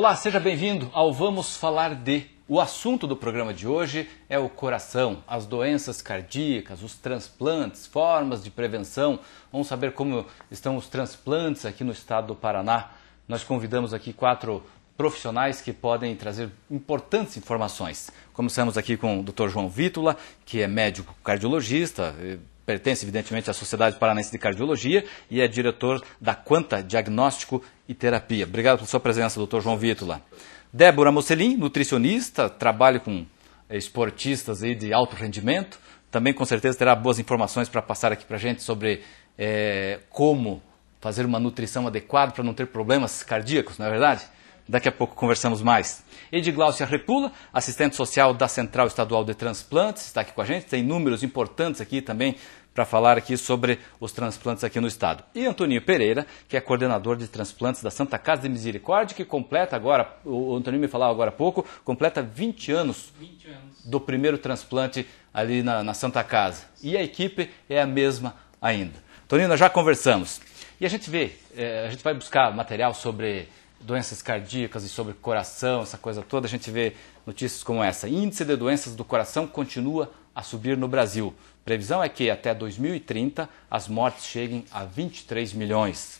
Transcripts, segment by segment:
Olá, seja bem-vindo ao Vamos Falar de. O assunto do programa de hoje é o coração, as doenças cardíacas, os transplantes, formas de prevenção. Vamos saber como estão os transplantes aqui no estado do Paraná. Nós convidamos aqui 4 profissionais que podem trazer importantes informações. Começamos aqui com o Dr. João Vítula, que é médico cardiologista, pertence evidentemente à Sociedade Paranaense de Cardiologia e é diretor da Quanta Diagnóstico e Terapia. Obrigado pela sua presença, Dr. João Vítula. Débora Mocelin, nutricionista, trabalha com esportistas aí de alto rendimento. Também com certeza terá boas informações para passar aqui para a gente sobre como fazer uma nutrição adequada para não ter problemas cardíacos, não é verdade? Daqui a pouco conversamos mais. Edgláucia Repula, assistente social da Central Estadual de Transplantes, está aqui com a gente. Tem números importantes aqui também para falar aqui sobre os transplantes aqui no estado. E Antoninho Pereira, que é coordenador de transplantes da Santa Casa de Misericórdia, que completa agora, o Antoninho me falava agora há pouco, completa 20 anos do primeiro transplante ali na Santa Casa. E a equipe é a mesma ainda. Antoninho, nós já conversamos. E a gente a gente vai buscar material sobre doenças cardíacas e sobre coração, essa coisa toda. A gente vê notícias como essa. Índice de doenças do coração continua a subir no Brasil. Previsão é que até 2030 as mortes cheguem a 23 milhões.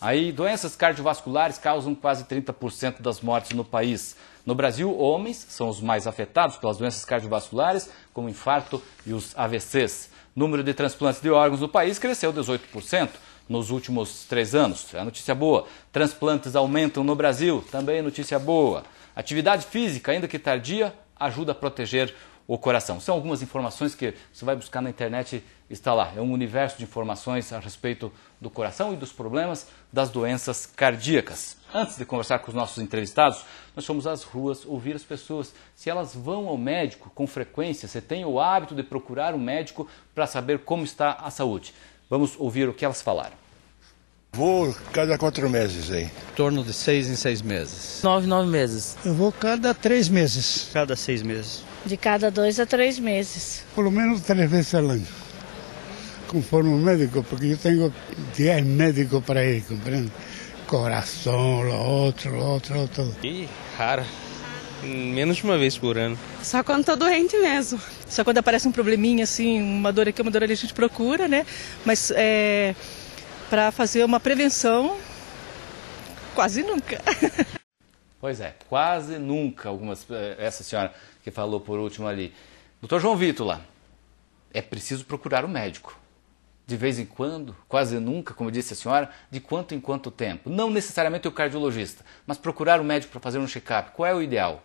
Aí, doenças cardiovasculares causam quase 30% das mortes no país. No Brasil, homens são os mais afetados pelas doenças cardiovasculares, como o infarto e os AVCs. O número de transplantes de órgãos no país cresceu 18% nos últimos 3 anos. É notícia boa. Transplantes aumentam no Brasil, também é notícia boa. Atividade física, ainda que tardia, ajuda a proteger o coração. São algumas informações que você vai buscar na internet, está lá. É um universo de informações a respeito do coração e dos problemas das doenças cardíacas. Antes de conversar com os nossos entrevistados, nós fomos às ruas ouvir as pessoas. Se elas vão ao médico com frequência, você tem o hábito de procurar um médico para saber como está a saúde. Vamos ouvir o que elas falaram. Vou cada 4 meses aí. Em torno de 6 em 6 meses. 9 meses. Eu vou cada 3 meses. Cada 6 meses. De cada 2 a 3 meses. Pelo menos 3 vezes ao ano. Conforme o médico, porque eu tenho 10 médicos para ir, compreende? Coração, outro. Ih, raro. Menos de uma vez por ano. Só quando tô doente mesmo. Só quando aparece um probleminha, assim, uma dor aqui, uma dor ali, a gente procura, né? Mas para fazer uma prevenção, quase nunca. Pois é, quase nunca. Essa senhora que falou por último ali. Doutor João Vítula, é preciso procurar um médico. De vez em quando, quase nunca, como disse a senhora, de quanto em quanto tempo. Não necessariamente o cardiologista, mas procurar um médico para fazer um check-up. Qual é o ideal?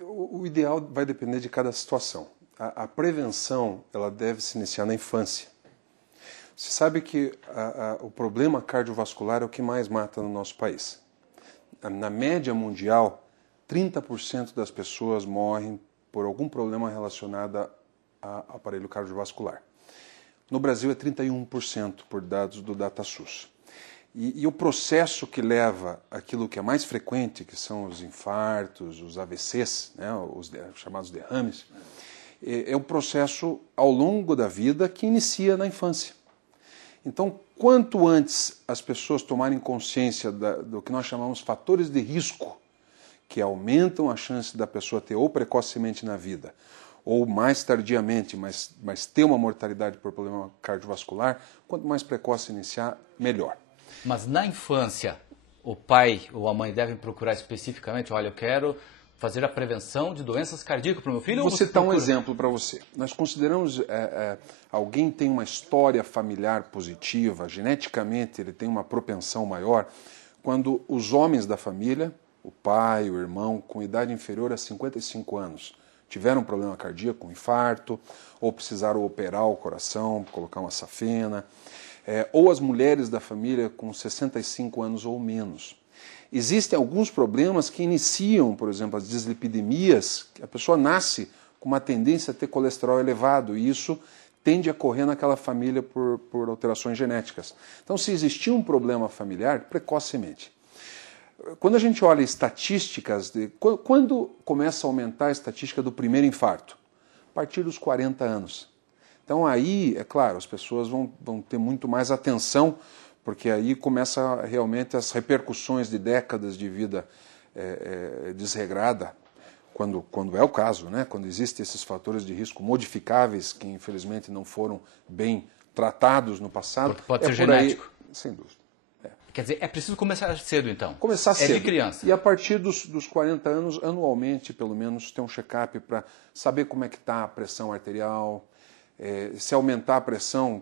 O ideal vai depender de cada situação. A prevenção ela deve se iniciar na infância. Você sabe que o problema cardiovascular é o que mais mata no nosso país. Na média mundial, 30% das pessoas morrem por algum problema relacionado ao aparelho cardiovascular. No Brasil é 31%, por dados do DataSUS. E o processo que leva aquilo que é mais frequente, que são os infartos, os AVCs, né, os chamados derrames, é um processo ao longo da vida que inicia na infância. Então, quanto antes as pessoas tomarem consciência do que nós chamamos fatores de risco, que aumentam a chance da pessoa ter ou precocemente na vida, ou mais tardiamente, mas ter uma mortalidade por problema cardiovascular, quanto mais precoce iniciar, melhor. Mas na infância, o pai ou a mãe devem procurar especificamente, olha, eu quero fazer a prevenção de doenças cardíacas para o meu filho? Vou citar um exemplo para você. Nós consideramos alguém tem uma história familiar positiva, geneticamente ele tem uma propensão maior, quando os homens da família, o pai, o irmão, com idade inferior a 55 anos, tiveram um problema cardíaco, um infarto, ou precisaram operar o coração, colocar uma safena, ou as mulheres da família com 65 anos ou menos. Existem alguns problemas que iniciam, por exemplo, as dislipidemias, que a pessoa nasce com uma tendência a ter colesterol elevado, e isso tende a ocorrer naquela família por alterações genéticas. Então, se existir um problema familiar, precocemente. Quando a gente olha estatísticas, quando começa a aumentar a estatística do primeiro infarto? A partir dos 40 anos. Então aí, é claro, as pessoas vão ter muito mais atenção, porque aí começa realmente as repercussões de décadas de vida desregrada, quando é o caso, né? Quando existem esses fatores de risco modificáveis que infelizmente não foram bem tratados no passado. Porque pode ser genético. Aí, sem dúvida. Quer dizer, é preciso começar cedo, então. Começar cedo. É de criança. E a partir dos 40 anos, anualmente, pelo menos, ter um check-up para saber como é que está a pressão arterial. Se aumentar a pressão,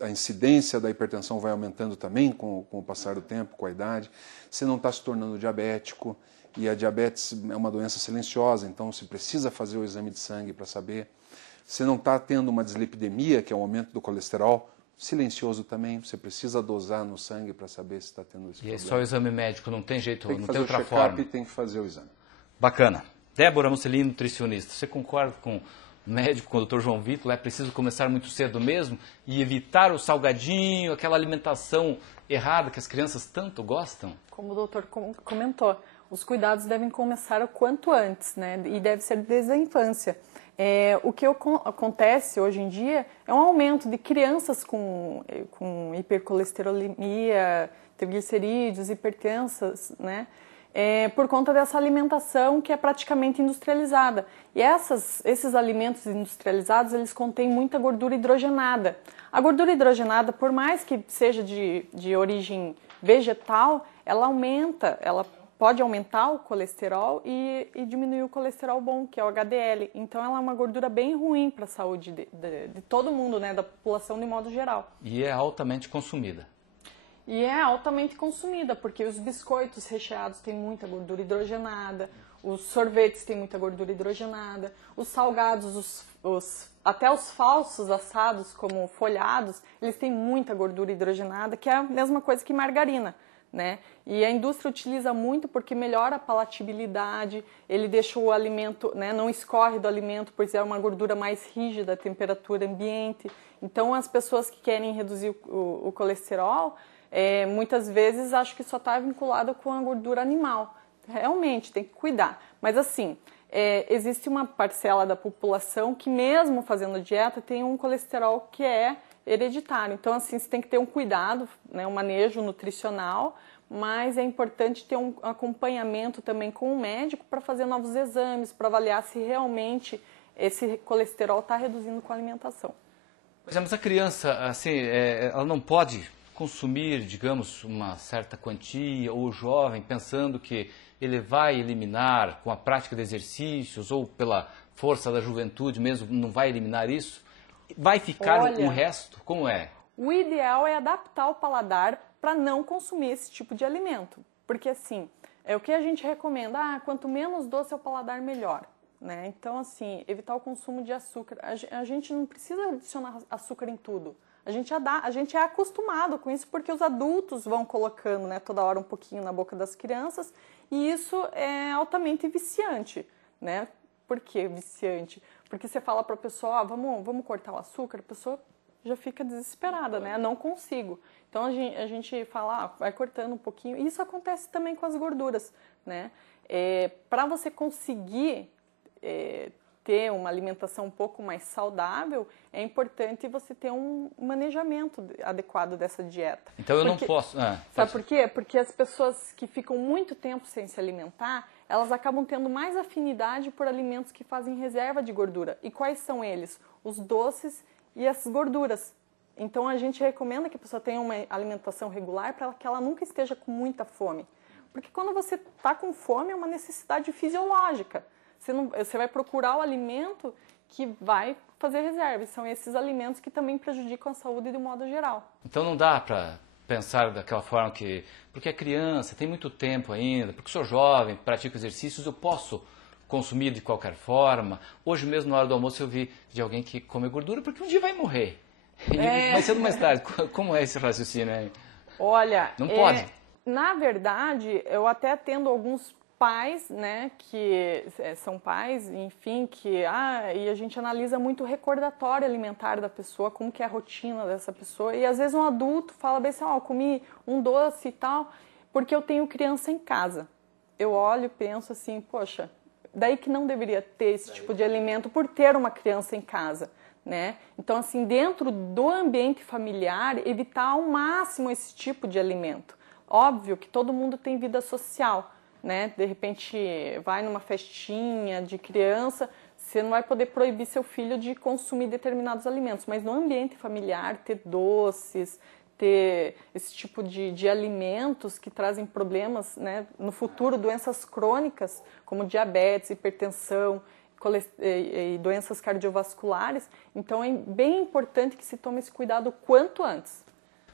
a incidência da hipertensão vai aumentando também com o passar do tempo, com a idade. Se não está se tornando diabético, e a diabetes é uma doença silenciosa, então se precisa fazer o exame de sangue para saber. Se não está tendo uma dislipidemia, que é o aumento do colesterol, silencioso também, você precisa dosar no sangue para saber se está tendo esse problema. E só o exame médico, não tem jeito, tem que não fazer tem outra o forma. check-up e tem que fazer o exame. Bacana. Débora Mussolini, nutricionista, você concorda com o médico, com o Dr. João Vitor? É preciso começar muito cedo mesmo e evitar o salgadinho, aquela alimentação errada que as crianças tanto gostam? Como o doutor comentou, os cuidados devem começar o quanto antes, né? E deve ser desde a infância. O que acontece hoje em dia é um aumento de crianças com hipercolesterolemia, triglicerídeos, hipertensas, né? Por conta dessa alimentação que é praticamente industrializada. E esses alimentos industrializados, eles contêm muita gordura hidrogenada. A gordura hidrogenada, por mais que seja de origem vegetal, ela pode aumentar o colesterol e diminuir o colesterol bom, que é o HDL. Então, ela é uma gordura bem ruim para a saúde de todo mundo, né, da população de modo geral. E é altamente consumida. E é altamente consumida, porque os biscoitos recheados têm muita gordura hidrogenada, os sorvetes têm muita gordura hidrogenada, os salgados, até os falsos assados, como folhados, eles têm muita gordura hidrogenada, que é a mesma coisa que margarina, né? E a indústria utiliza muito porque melhora a palatabilidade, ele deixa o alimento, né, não escorre do alimento, pois é uma gordura mais rígida à temperatura ambiente. Então, as pessoas que querem reduzir o colesterol, muitas vezes acho que só está vinculado com a gordura animal. Realmente, tem que cuidar. Mas assim, existe uma parcela da população que mesmo fazendo dieta tem um colesterol que é hereditário. Então assim, você tem que ter um cuidado, né, um manejo nutricional, mas é importante ter um acompanhamento também com o médico para fazer novos exames, para avaliar se realmente esse colesterol está reduzindo com a alimentação. Mas a criança, assim, ela não pode consumir, digamos, uma certa quantia, ou o jovem pensando que ele vai eliminar com a prática de exercícios ou pela força da juventude mesmo, não vai eliminar isso? Vai ficar um resto? Como é? O ideal é adaptar o paladar para não consumir esse tipo de alimento. Porque assim, é o que a gente recomenda, quanto menos doce é o paladar, melhor. Né? Então assim, evitar o consumo de açúcar. A gente não precisa adicionar açúcar em tudo. A gente é acostumado com isso porque os adultos vão colocando, né, toda hora um pouquinho na boca das crianças e isso é altamente viciante, né? Por que viciante? Porque você fala para a pessoa, vamos cortar o açúcar, a pessoa já fica desesperada, né? Não consigo. Então a gente fala, vai cortando um pouquinho. E isso acontece também com as gorduras, né? Para você conseguir ter uma alimentação um pouco mais saudável, é importante você ter um manejamento adequado dessa dieta. Então eu não posso... Sabe por quê? Porque as pessoas que ficam muito tempo sem se alimentar, elas acabam tendo mais afinidade por alimentos que fazem reserva de gordura. E quais são eles? Os doces e as gorduras. Então a gente recomenda que a pessoa tenha uma alimentação regular para que ela nunca esteja com muita fome. Porque quando você está com fome é uma necessidade fisiológica. Você vai procurar o alimento que vai fazer reserva. E são esses alimentos que também prejudicam a saúde de um modo geral. Então não dá para pensar daquela forma que... Porque é criança, tem muito tempo ainda, porque sou jovem, pratico exercícios, eu posso consumir de qualquer forma. Hoje mesmo, na hora do almoço, eu vi de alguém que come gordura porque um dia vai morrer. Mais cedo ou mais tarde. Como é esse raciocínio aí? Olha... Não pode? Na verdade, eu até atendo alguns pais, né, que são pais, enfim, e a gente analisa muito o recordatório alimentar da pessoa, como que é a rotina dessa pessoa, e às vezes um adulto fala bem assim, eu comi um doce e tal, porque eu tenho criança em casa. Eu olho e penso assim, poxa, daí que não deveria ter esse tipo de alimento por ter uma criança em casa, né? Então, assim, dentro do ambiente familiar, evitar ao máximo esse tipo de alimento. Óbvio que todo mundo tem vida social, né? De repente vai numa festinha de criança, você não vai poder proibir seu filho de consumir determinados alimentos, mas no ambiente familiar, ter doces, ter esse tipo de alimentos que trazem problemas, né, no futuro, doenças crônicas, como diabetes, hipertensão e doenças cardiovasculares. Então é bem importante que se tome esse cuidado quanto antes.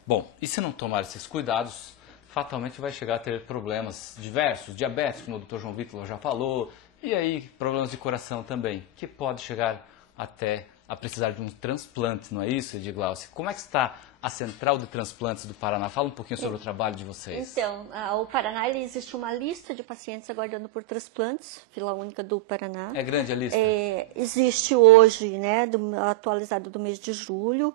Bom, e se não tomar esses cuidados, fatalmente vai chegar a ter problemas diversos, diabetes, como o Dr. João Vitor já falou, e aí problemas de coração também, que pode chegar até a precisar de um transplante, não é isso, Edglauce? Como é que está a Central de Transplantes do Paraná? Fala um pouquinho sobre o trabalho de vocês. Então, o Paraná, existe uma lista de pacientes aguardando por transplantes, Fila Única do Paraná. É grande a lista? Existe hoje, né, atualizado do mês de julho,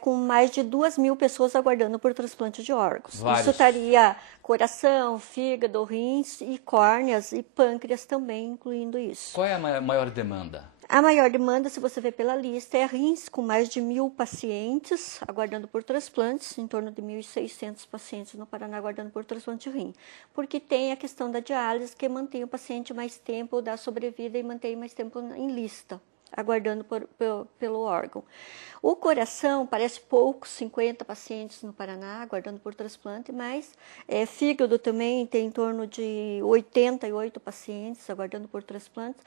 com mais de 2.000 pessoas aguardando por transplante de órgãos. Vários. Isso estaria coração, fígado, rins e córneas e pâncreas também, incluindo isso. Qual é a maior demanda? A maior demanda, se você ver pela lista, é rins, com mais de 1.000 pacientes aguardando por transplantes, em torno de 1.600 pacientes no Paraná aguardando por transplante de rim. Porque tem a questão da diálise, que mantém o paciente mais tempo da sobrevida e mantém mais tempo em lista, aguardando pelo órgão. O coração, parece poucos, 50 pacientes no Paraná aguardando por transplante, mas fígado também tem em torno de 88 pacientes aguardando por transplante.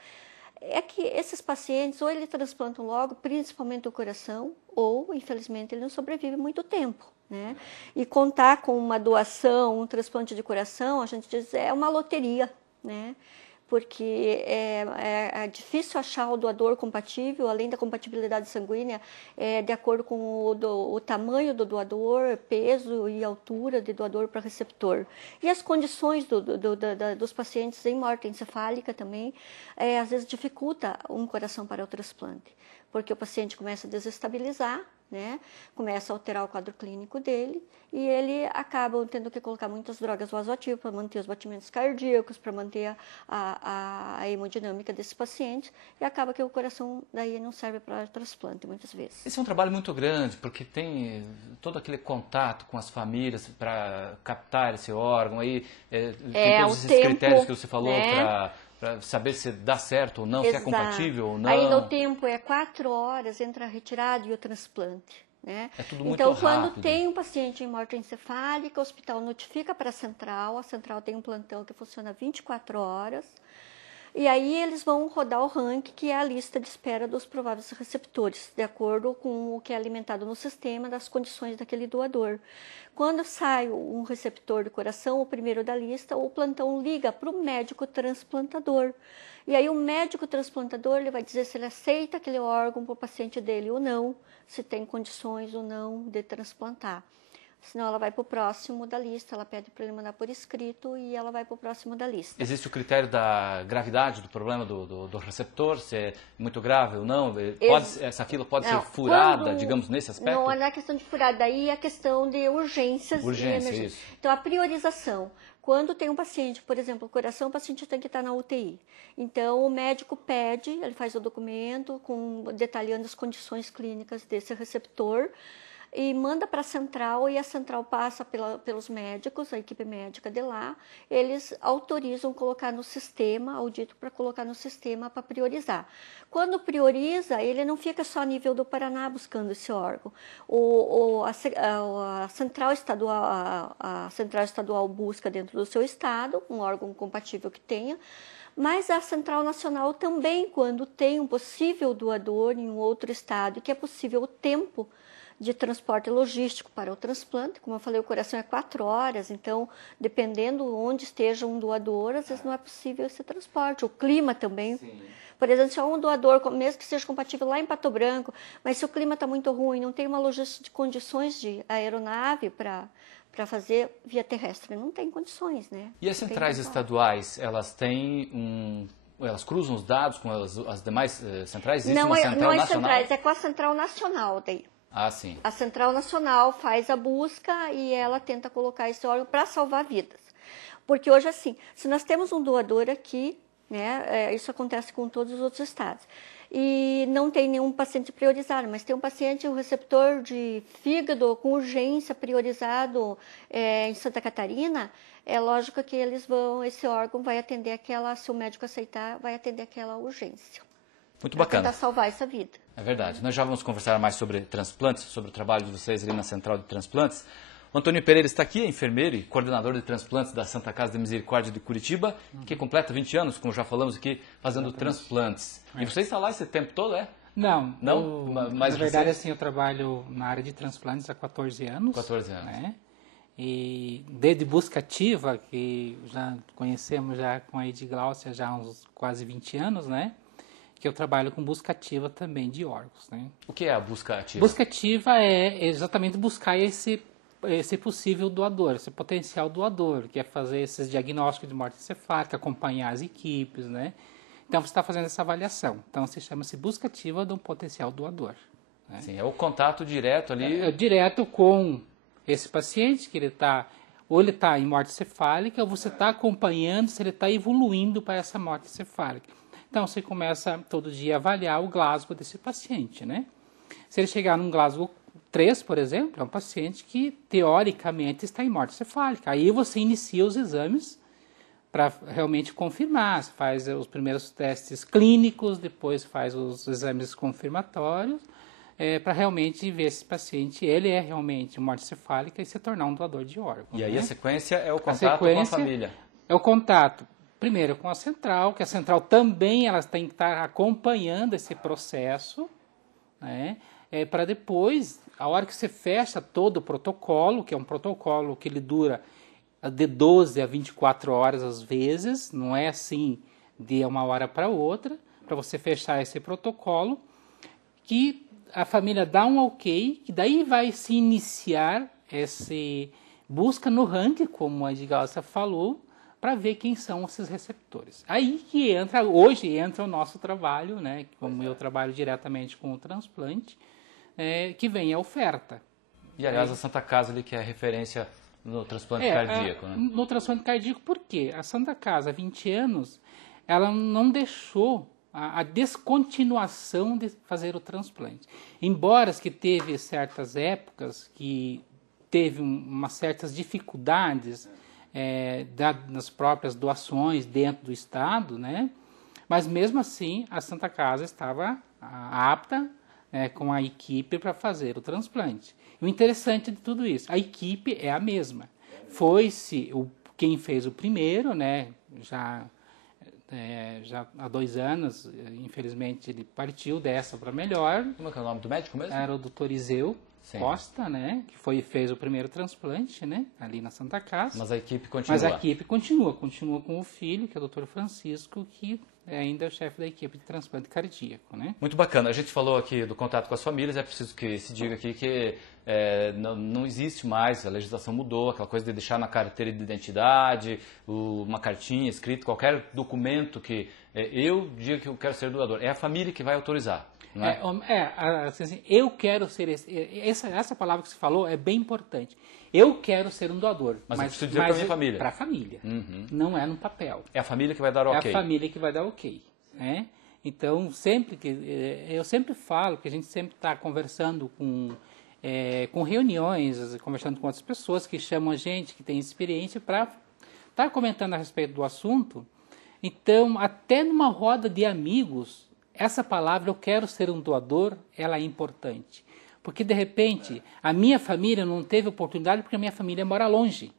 É que esses pacientes, ou eles transplantam logo, principalmente o coração, ou, infelizmente, ele não sobrevive muito tempo, né? E contar com uma doação, um transplante de coração, a gente diz, é uma loteria, né? Porque é difícil achar o doador compatível, além da compatibilidade sanguínea, de acordo com o tamanho do doador, peso e altura de doador para receptor. E as condições dos pacientes em morte encefálica também, às vezes dificulta um coração para o transplante, porque o paciente começa a desestabilizar, né? Começa a alterar o quadro clínico dele e ele acaba tendo que colocar muitas drogas vasoativas para manter os batimentos cardíacos, para manter a hemodinâmica desse paciente, e acaba que o coração daí não serve para transplante muitas vezes. Esse é um trabalho muito grande, porque tem todo aquele contato com as famílias para captar esse órgão, aí tem todos esses tempo, critérios que você falou, né? Para saber se dá certo ou não, Exato. se é compatível ou não. Aí o tempo 4 horas entre a retirada e o transplante, né? É tudo muito então, rápido. quando tem um paciente em morte encefálica, o hospital notifica para a central tem um plantão que funciona 24 horas, e aí eles vão rodar o ranking, que é a lista de espera dos prováveis receptores, de acordo com o que é alimentado no sistema, das condições daquele doador. Quando sai um receptor do coração, o primeiro da lista, o plantão liga para o médico transplantador. E aí o médico transplantador ele vai dizer se ele aceita aquele órgão para o paciente dele ou não, se tem condições ou não de transplantar. Senão ela vai para o próximo da lista, ela pede para ele mandar por escrito e ela vai para o próximo da lista. Existe o critério da gravidade do problema do receptor, se é muito grave ou não? Essa fila pode ser furada, digamos, nesse aspecto? Não é questão de furada, aí é a questão de urgências. Urgência, isso. Então, a priorização. Quando tem um paciente, por exemplo, o coração, o paciente tem que estar na UTI. Então, o médico pede, ele faz o documento detalhando as condições clínicas desse receptor, e manda para a central, e a central passa pelos médicos, a equipe médica de lá, eles autorizam colocar no sistema, audito para colocar no sistema para priorizar. Quando prioriza, ele não fica só a nível do Paraná buscando esse órgão. A central estadual busca dentro do seu estado, um órgão compatível que tenha, mas a Central Nacional também, quando tem um possível doador em um outro estado, que é possível o tempo de transporte logístico para o transplante. Como eu falei, o coração é 4 horas, então, dependendo onde esteja um doador, às vezes não é possível esse transporte. O clima também. Sim. Por exemplo, se é um doador, mesmo que seja compatível lá em Pato Branco, mas se o clima está muito ruim, não tem uma logística de condições de aeronave para fazer via terrestre, não tem condições, né? E as centrais estaduais, elas têm elas cruzam os dados com as demais centrais? Existe uma central não é nacional? Centrais, é com a Central Nacional daí. Ah, sim. A Central Nacional faz a busca e ela tenta colocar esse órgão para salvar vidas. Porque hoje, assim, se nós temos um doador aqui, né, isso acontece com todos os outros estados, e não tem nenhum paciente priorizado, mas tem um paciente, o receptor de fígado com urgência priorizado em Santa Catarina, é lógico que esse órgão vai atender aquela, se o médico aceitar, vai atender aquela urgência. Muito bacana. Tentar salvar essa vida. É verdade. Nós já vamos conversar mais sobre transplantes, sobre o trabalho de vocês ali na Central de Transplantes. O Antônio Pereira está aqui, é enfermeiro e coordenador de transplantes da Santa Casa de Misericórdia de Curitiba, que completa 20 anos, como já falamos aqui, fazendo transplantes. E você está lá esse tempo todo, é? Não. Mas na verdade, assim, eu trabalho na área de transplantes há 14 anos. 14 anos. Né? E desde busca ativa, que já conhecemos já com a Edi Glaucia já há uns quase 20 anos, né? Que eu trabalho com busca ativa também de órgãos, né? O que é a busca ativa? Busca ativa é exatamente buscar esse possível doador, esse potencial doador, que é fazer esses diagnósticos de morte encefálica, acompanhar as equipes, né? Então, você está fazendo essa avaliação. Então, se chama-se busca ativa de um potencial doador. Né? Sim, é o contato direto ali. É direto com esse paciente, que ele está em morte encefálica, ou você está acompanhando se ele está evoluindo para essa morte encefálica. Então, você começa todo dia a avaliar o Glasgow desse paciente, né? Se ele chegar num Glasgow 3, por exemplo, é um paciente que, teoricamente, está em morte cefálica. Aí você inicia os exames para realmente confirmar. Você faz os primeiros testes clínicos, depois faz os exames confirmatórios, para realmente ver se esse paciente ele é realmente morte cefálica e se tornar um doador de órgãos. E aí né? A sequência é o contato com a família. É o contato, primeiro, com a central, que a central também ela tem que estar acompanhando esse processo, né? Para depois, a hora que você fecha todo o protocolo, que é um protocolo que ele dura de 12 a 24 horas às vezes, não é assim de uma hora para outra, para você fechar esse protocolo, que a família dá um ok, que daí vai se iniciar esse busca no ranking, como a Edgalça falou, para ver quem são esses receptores. Aí que hoje entra o nosso trabalho, né, como eu trabalho diretamente com o transplante, que vem a oferta. E, aliás, a Santa Casa ali, que é a referência no transplante cardíaco. Né? No transplante cardíaco, por quê? A Santa Casa, há 20 anos, ela não deixou a descontinuação de fazer o transplante. Embora que teve certas épocas que teve umas certas dificuldades nas próprias doações dentro do Estado, né? Mas, mesmo assim, a Santa Casa estava apta com a equipe para fazer o transplante. E o interessante de tudo isso, a equipe é a mesma. Foi-se quem fez o primeiro, né, já há 2 anos, infelizmente ele partiu dessa para melhor. Como é que é o nome do médico mesmo? Era o Dr. Iseu Sim. Costa, né, que fez o primeiro transplante, né, ali na Santa Casa. Mas a equipe continua. Mas a equipe continua com o filho, que é o Dr. Francisco, que ainda é o chefe da equipe de transplante cardíaco, né? Muito bacana. A gente falou aqui do contato com as famílias, é preciso que se diga aqui que não existe mais, a legislação mudou, aquela coisa de deixar na carteira de identidade, uma cartinha escrita, qualquer documento que eu diga que eu quero ser doador. É a família que vai autorizar. Não é? Assim, eu quero ser essa palavra que você falou é bem importante. Eu quero ser um doador. Mas eu preciso dizer para a minha família. Para a família. Uhum. Não é no papel. É a família que vai dar ok. É a família que vai dar ok. Né? Então, eu sempre falo que a gente sempre está conversando com reuniões, conversando com outras pessoas que chamam a gente, que tem experiência, para estar comentando a respeito do assunto. Então, até numa roda de amigos, essa palavra, eu quero ser um doador, ela é importante. Porque, de repente, a minha família não teve oportunidade porque a minha família mora longe.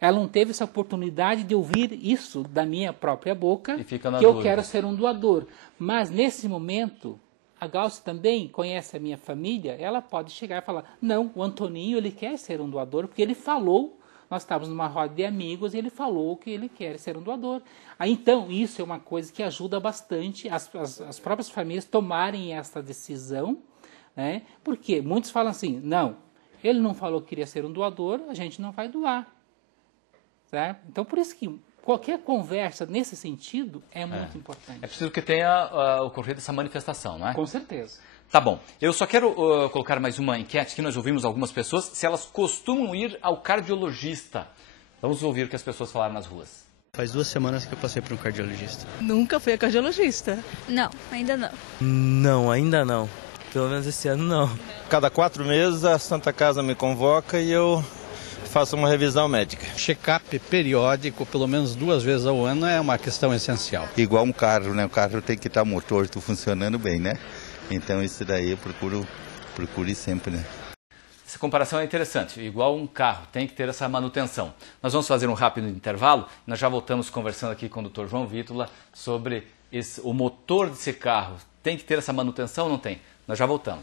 Ela não teve essa oportunidade de ouvir isso da minha própria boca, que eu quero ser um doador. Mas, nesse momento, a Glaucia também conhece a minha família, ela pode chegar e falar, não, o Antoninho ele quer ser um doador, porque ele falou, nós estávamos numa roda de amigos e ele falou que ele quer ser um doador. Aí, então, isso é uma coisa que ajuda bastante as próprias famílias tomarem essa decisão, né? Porque muitos falam assim, não, ele não falou que queria ser um doador, a gente não vai doar. Certo? Então, por isso que qualquer conversa nesse sentido é muito importante. É preciso que tenha ocorrido essa manifestação, não é? Com certeza. Tá bom. Eu só quero colocar mais uma enquete que nós ouvimos algumas pessoas, se elas costumam ir ao cardiologista. Vamos ouvir o que as pessoas falaram nas ruas. Faz 2 semanas que eu passei por um cardiologista. Nunca fui a cardiologista. Não, ainda não. Não, ainda não. Pelo menos esse ano não. Cada 4 meses a Santa Casa me convoca e eu faço uma revisão médica. Check-up periódico, pelo menos 2 vezes ao ano, é uma questão essencial. Igual um carro, né? O carro tem que estar motor funcionando bem, né? Então isso daí eu procuro ir sempre, né? Essa comparação é interessante, igual um carro, tem que ter essa manutenção. Nós vamos fazer um rápido intervalo, nós já voltamos conversando aqui com o Dr. João Vítola sobre o motor desse carro. Tem que ter essa manutenção ou não tem? Nós já voltamos.